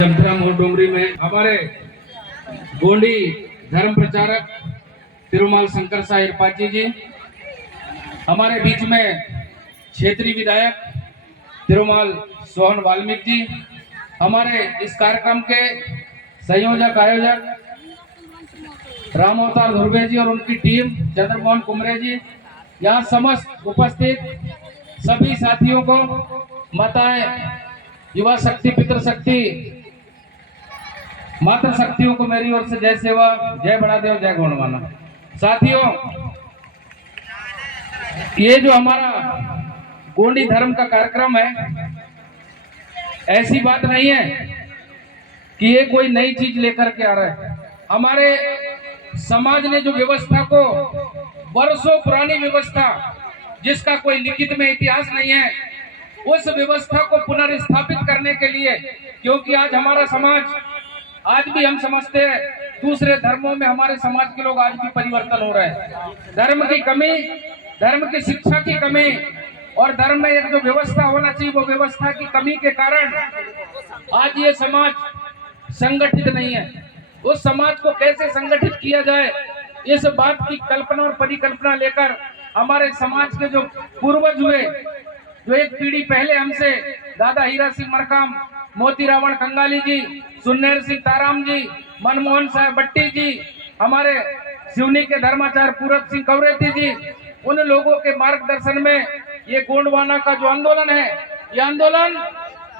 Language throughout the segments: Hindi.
जमथरा और डोंगरी में हमारे गोंडी धर्म प्रचारक तिरुमाल शंकर साह इरपाची जी, हमारे बीच में क्षेत्रीय विधायक तिरुमाल सोहन वाल्मीकि जी, हमारे इस कार्यक्रम के संयोजक आयोजक राम अवतार धुर्वे जी और उनकी टीम चंद्रमोहन कुमरे जी, यहाँ समस्त उपस्थित सभी साथियों को माताएं, युवा शक्ति, पितृशक्ति, मातृ शक्तियों को मेरी ओर से जय सेवा, जय बड़ादेव, जय गोंडवाना। साथियों, ये जो हमारा गोंडी धर्म का कार्यक्रम है, ऐसी बात नहीं है कि ये कोई नई चीज लेकर के आ रहा है। हमारे समाज ने जो व्यवस्था को, वर्षों पुरानी व्यवस्था जिसका कोई लिखित में इतिहास नहीं है, उस व्यवस्था को पुनर्स्थापित करने के लिए, क्योंकि आज हमारा समाज, आज भी हम समझते हैं दूसरे धर्मों में हमारे समाज के लोग आज भी परिवर्तन हो रहे हैं। धर्म की कमी, धर्म की शिक्षा की कमी और धर्म में एक जो व्यवस्था होना चाहिए, वो व्यवस्था की कमी के कारण आज ये समाज संगठित नहीं है। उस समाज को कैसे संगठित किया जाए, इस बात की कल्पना और परिकल्पना लेकर हमारे समाज के जो पूर्वज हुए, जो एक पीढ़ी पहले हमसे, दादा हीरा सिंह मरकाम, मोती रावण कंगाली जी, सुन्नेर सिंह ताराम जी, मनमोहन साहब बट्टी जी, हमारे सिवनी के धर्माचार्य पूरब सिंह कवरेती जी, उन लोगों के मार्गदर्शन में ये गोंडवाना का जो आंदोलन है, ये आंदोलन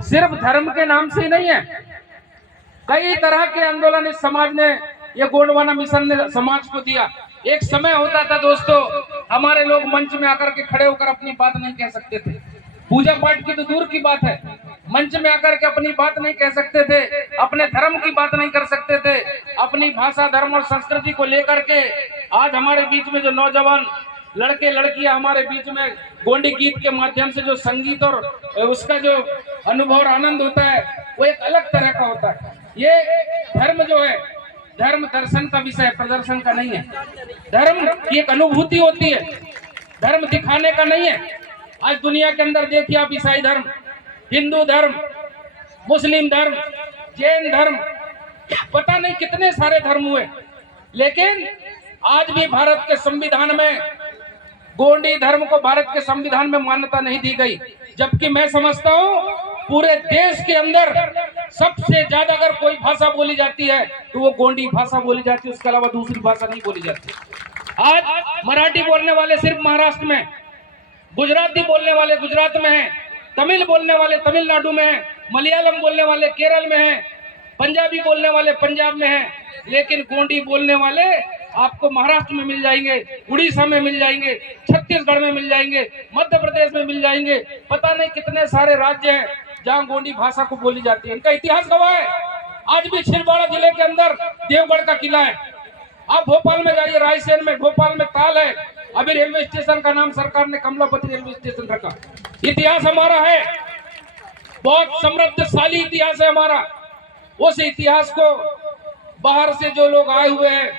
सिर्फ धर्म के नाम से ही नहीं है। कई तरह के आंदोलन इस समाज ने, ये गोंडवाना मिशन ने समाज को दिया। एक समय होता था दोस्तों, हमारे लोग मंच में आकर के खड़े होकर अपनी बात नहीं कह सकते थे। पूजा पाठ की तो दूर की बात है, मंच में आकर के अपनी बात नहीं कह सकते थे, अपने धर्म की बात नहीं कर सकते थे, अपनी भाषा, धर्म और संस्कृति को लेकर के। आज हमारे बीच में जो नौजवान लड़के लड़कियां हमारे बीच में गोंडी गीत के माध्यम से जो संगीत और उसका जो अनुभव और आनंद होता है, वो एक अलग तरह का होता है। ये धर्म जो है, धर्म दर्शन का विषय, प्रदर्शन का नहीं है। धर्म की एक अनुभूति होती है, धर्म दिखाने का नहीं है। आज दुनिया के अंदर देखिए आप, ईसाई धर्म, हिंदू धर्म, मुस्लिम धर्म, जैन धर्म, पता नहीं कितने सारे धर्म हुए, लेकिन आज भी भारत के संविधान में गोंडी धर्म को भारत के संविधान में मान्यता नहीं दी गई। जबकि मैं समझता हूँ पूरे देश के अंदर सबसे ज्यादा अगर कोई भाषा बोली जाती है तो वो गोंडी भाषा बोली जाती है, उसके अलावा दूसरी भाषा नहीं बोली जाती। आज मराठी बोलने वाले सिर्फ महाराष्ट्र में, गुजराती बोलने वाले गुजरात में हैं, तमिल बोलने वाले तमिलनाडु में हैं, मलयालम बोलने वाले केरल में हैं, पंजाबी बोलने वाले पंजाब में हैं, लेकिन गोंडी बोलने वाले आपको महाराष्ट्र में मिल जाएंगे, उड़ीसा में मिल जाएंगे, छत्तीसगढ़ में मिल जाएंगे, मध्य प्रदेश में मिल जाएंगे। पता नहीं कितने सारे राज्य हैं जहाँ गोंडी भाषा को बोली जाती है। इनका इतिहास गवाह है। आज भी छिंदवाड़ा जिले के अंदर देवगढ़ का किला है। आप भोपाल में जाइए, रायसेन में, भोपाल में ताल है। अभी रेलवे स्टेशन का नाम सरकार ने कमलापति रेलवे स्टेशन रखा। इतिहास हमारा है, बहुत समृद्धशाली इतिहास है हमारा। उस इतिहास को बाहर से जो लोग आए हुए हैं,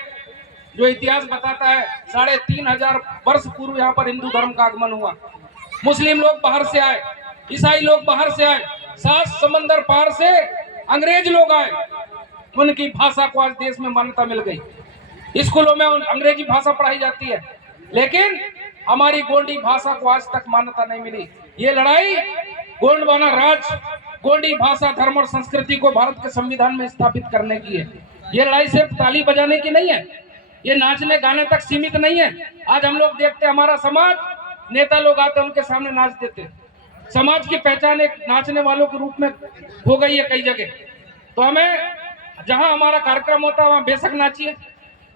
जो इतिहास बताता है 3500 वर्ष पूर्व यहाँ पर हिंदू धर्म का आगमन हुआ। मुस्लिम लोग बाहर से आए, ईसाई लोग बाहर से आए, 7 समंदर पार से अंग्रेज लोग आए। उनकी भाषा को आज देश में मान्यता मिल गई। स्कूलों में अंग्रेजी भाषा पढ़ाई जाती है, लेकिन हमारी गोंडी भाषा को आज तक मान्यता नहीं मिली। ये लड़ाई गोंडवाना राज, गोंडी भाषा, धर्म और संस्कृति को भारत के संविधान में स्थापित करने की है। ये लड़ाई सिर्फ ताली बजाने की नहीं है, ये नाचने गाने तक सीमित नहीं है। आज हम लोग देखते हैं हमारा समाज, नेता लोग आते हैं उनके सामने नाच देते। समाज की पहचान एक नाचने वालों के रूप में हो गई है कई जगह। तो हमें, जहां हमारा कार्यक्रम होता है वहां बेशक नाचिए,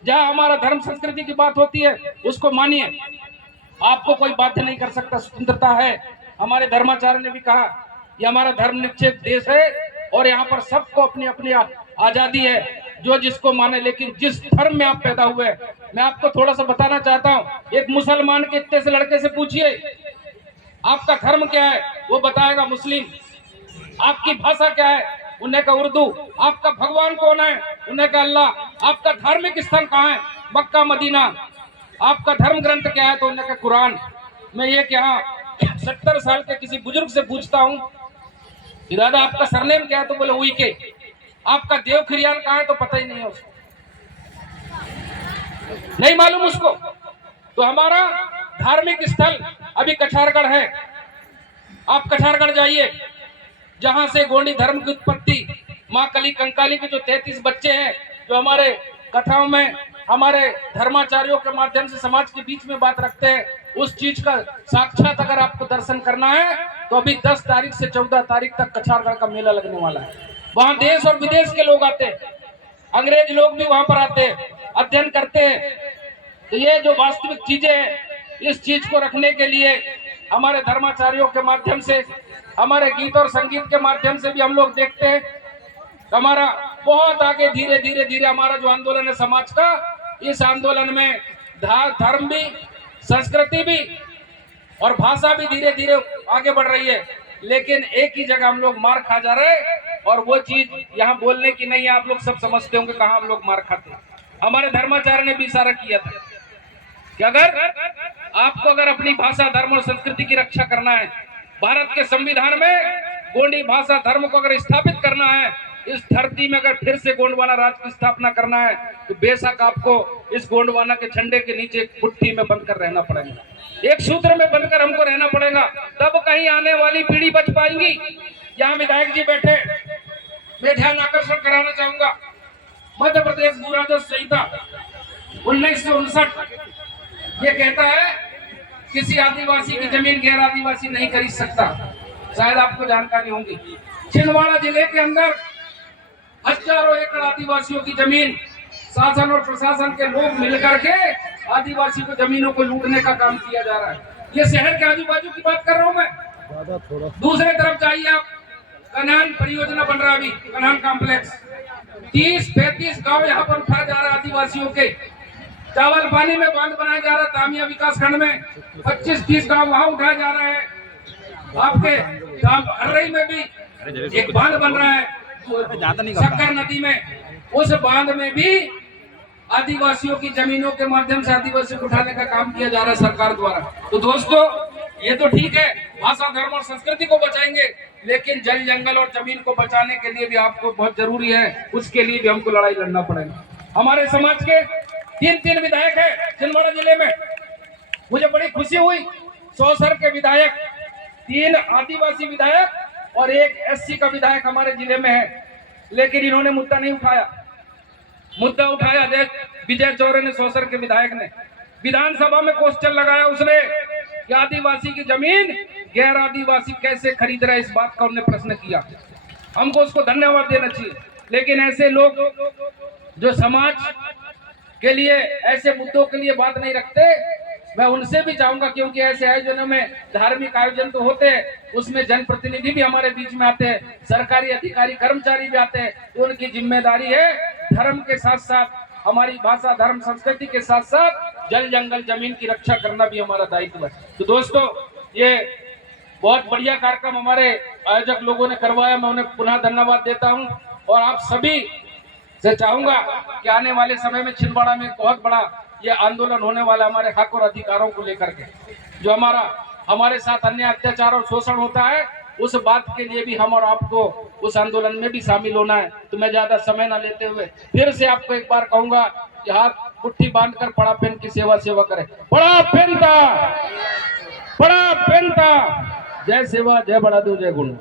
जहां हमारा धर्म संस्कृति की बात होती है उसको मानिए। आपको कोई बाध्य नहीं कर सकता, स्वतंत्रता है। हमारे धर्माचार्य ने भी कहा ये हमारा धर्मनिरपेक्ष देश है और यहाँ पर सबको अपनी अपनी आजादी है, जो जिसको माने। लेकिन जिस धर्म में आप पैदा हुए, मैं आपको थोड़ा सा बताना चाहता हूँ। एक मुसलमान के इतने से लड़के से पूछिए आपका धर्म क्या है, वो बताएगा मुस्लिम। आपकी भाषा क्या है, उन्हें का उर्दू। आपका भगवान कौन है, उन्हें का अल्लाह। आपका धार्मिक स्थल कहाँ है, मक्का मदीना। आपका धर्म ग्रंथ क्या है, तो उन्हें का कुरान। मैं ये क्या 70 साल के किसी बुजुर्ग से पूछता हूँ कि दादा आपका सरनेम क्या है, तो बोले उइके। आपका देव खिरियान कहाँ है तो पता ही नहीं है उसको, नहीं मालूम उसको। तो हमारा धार्मिक स्थल अभी कछारगढ़ है। आप कछारगढ़ जाइए, जहां से गोंडी धर्म की उत्पत्ति, माँ कली कंकाली के जो 33 बच्चे हैं, जो हमारे कथाओं में हमारे धर्माचार्यों के माध्यम से समाज के बीच में बात रखते हैं, उस चीज का साक्षात अगर आपको दर्शन करना है तो अभी 10 तारीख से 14 तारीख तक कछारगढ़ का मेला लगने वाला है। वहां देश और विदेश के लोग आते हैं, अंग्रेज लोग भी वहां पर आते हैं, अध्ययन करते हैं। तो ये जो वास्तविक चीजें हैं, इस चीज को रखने के लिए हमारे धर्माचार्यों के माध्यम से, हमारे गीत और संगीत के माध्यम से भी हम लोग देखते हैं हमारा बहुत आगे धीरे धीरे धीरे हमारा जो आंदोलन है समाज का, इस आंदोलन में धर्म भी, संस्कृति भी और भाषा भी धीरे धीरे आगे बढ़ रही है। लेकिन एक ही जगह हम लोग मार खा जा रहे हैं, और वो चीज यहाँ बोलने की नहीं है। आप लोग सब समझते होंगे कहाँ हम लोग मार खाते हैं। हमारे धर्माचार्य ने भी इशारा किया था कि अगर अपनी भाषा, धर्म और संस्कृति की रक्षा करना है, भारत के संविधान में गोंडी भाषा धर्म को अगर स्थापित करना है, इस धरती में अगर फिर से गोंडवाना राज की स्थापना करना है, तो बेशक आपको इस गोंडवाना के झंडे के नीचे एक मुट्ठी में बनकर रहना पड़ेगा, एक सूत्र में बनकर हमको रहना पड़ेगा, तब कहीं आने वाली पीढ़ी बच पाएंगी। यहाँ विधायक जी बैठे, मैं ध्यान आकर्षण कराना चाहूंगा, मध्य प्रदेश भू राजस्व संहिता 1959 ये कहता है किसी आदिवासी की जमीन गैर आदिवासी नहीं खरीद सकता। शायद आपको जानकारी होगी, छिंदवाड़ा जिले के अंदर हजारों एकड़ आदिवासियों की जमीन शासन और प्रशासन के लोग मिलकर के आदिवासी को जमीनों को लूटने का काम किया जा रहा है। ये शहर के आजू बाजू की बात कर रहा हूं मैं। दूसरे तरफ जाइए आप, कन्हान परियोजना बन रहा, अभी कन्हान कॉम्प्लेक्स, 30-35 गांव यहाँ पर उठाया जा रहा है आदिवासियों के। चावल पानी में बांध बनाया जा रहा है तामिया विकास खंड में, 25-30 गांव वहां उठाया जा रहा है। आपके हर्रई में भी एक बांध बन रहा है शक्कर नदी में, उस बांध में भी आदिवासियों की जमीनों के माध्यम से आदिवासियों को उठाने का काम किया जा रहा है सरकार द्वारा। तो दोस्तों, ये तो ठीक है, भाषा, धर्म और संस्कृति को बचाएंगे, लेकिन जल, जंगल और जमीन को बचाने के लिए भी आपको बहुत जरूरी है, उसके लिए भी हमको लड़ाई लड़ना पड़ेगा। हमारे समाज के 3 विधायक है छिंदवाड़ा जिले में। मुझे बड़ी खुशी हुई, सौसर के विधायक, 3 आदिवासी विधायक और 1 SC का विधायक हमारे जिले में है, लेकिन इन्होंने मुद्दा नहीं उठाया। मुद्दा उठाया विजय चौरे ने, सौसर के विधायक ने विधानसभा में क्वेश्चन लगाया उसने कि आदिवासी की जमीन गैर आदिवासी कैसे खरीद रहा है, इस बात का उन्होंने प्रश्न किया। हमको उसको धन्यवाद देना चाहिए। लेकिन ऐसे लोग जो समाज के लिए, ऐसे मुद्दों के लिए बात नहीं रखते, मैं उनसे भी चाहूंगा, क्योंकि ऐसे आयोजनों में, धार्मिक आयोजन तो होते हैं, उसमें जनप्रतिनिधि भी हमारे बीच में आते हैं, सरकारी अधिकारी, कर्मचारी भी आते हैं, तो उनकी जिम्मेदारी है धर्म के साथ साथ, हमारी भाषा, धर्म, संस्कृति के साथ साथ जल, जंगल, जमीन की रक्षा करना भी हमारा दायित्व है। तो दोस्तों, ये बहुत बढ़िया कार्यक्रम हमारे आयोजक लोगों ने करवाया, मैं उन्हें पुनः धन्यवाद देता हूँ। और आप सभी से चाहूंगा कि आने वाले समय में छिंदवाड़ा में बहुत बड़ा ये आंदोलन होने वाला, हमारे हक और अधिकारों को लेकर के, जो हमारे साथ अन्य अत्याचार और शोषण होता है, उस बात के लिए भी हम और आपको उस आंदोलन में भी शामिल होना है। तो मैं ज्यादा समय ना लेते हुए फिर से आपको एक बार कहूंगा कि हाथ मुट्ठी बांधकर पड़ा पेन की सेवा करें। बड़ा पेन था, जय सेवा, जय बड़ा दो, जय गुण।